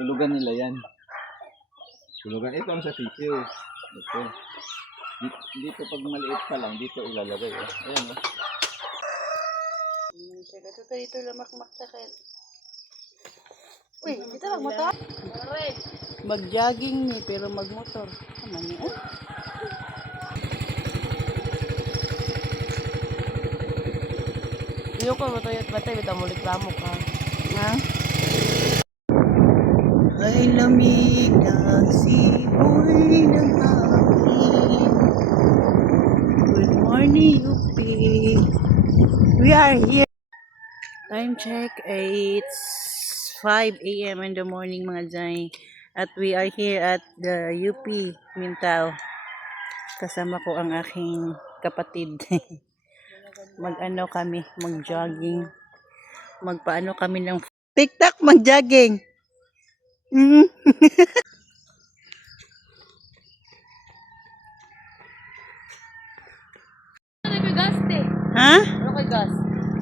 Tulugan nila yan. Tulugan. Ito ang sa sisiyo. Ito. Dito pag maliit pa lang, dito ilalagay. Ayan o. Ito dito lamakmak sa akin. Uy, dito magmotor? Mag-jogging ni, pero magmotor. Ano niya? Iyo ko matuyot batay bitaw mo reklamo ka. Ha? Ay lamig ng simoy ng hangin. Good morning, UP. We are here. Time check, it's 5 a.m. in the morning mga Jai. At we are here at the UP, Mintao. Kasama ko ang aking kapatid. Mag-ano kami, mag-jogging. Magpaano kami ng TikTok, mag-jogging. Ano kay gas te? Ha? Ano kay gas?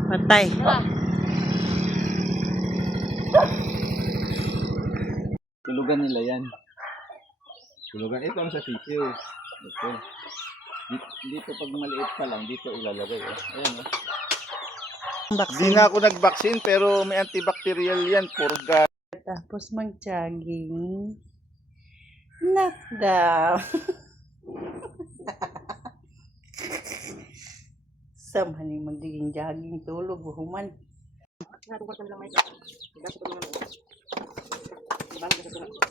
Patay. Tulugan nila yan. Tulugan. Ito ang sa sisiyo. Ito. Dito pag maliit pa lang, dito ilalagay. Ayan o. Hindi na ako nag-vaccine pero may antibacterial yan. Purga. Tapos mag-jogging. Knockdown. Samahan yung magiging jogging tulog. Human. Natungkol ka lang may gas. Gas ko naman. Ibang gas ko.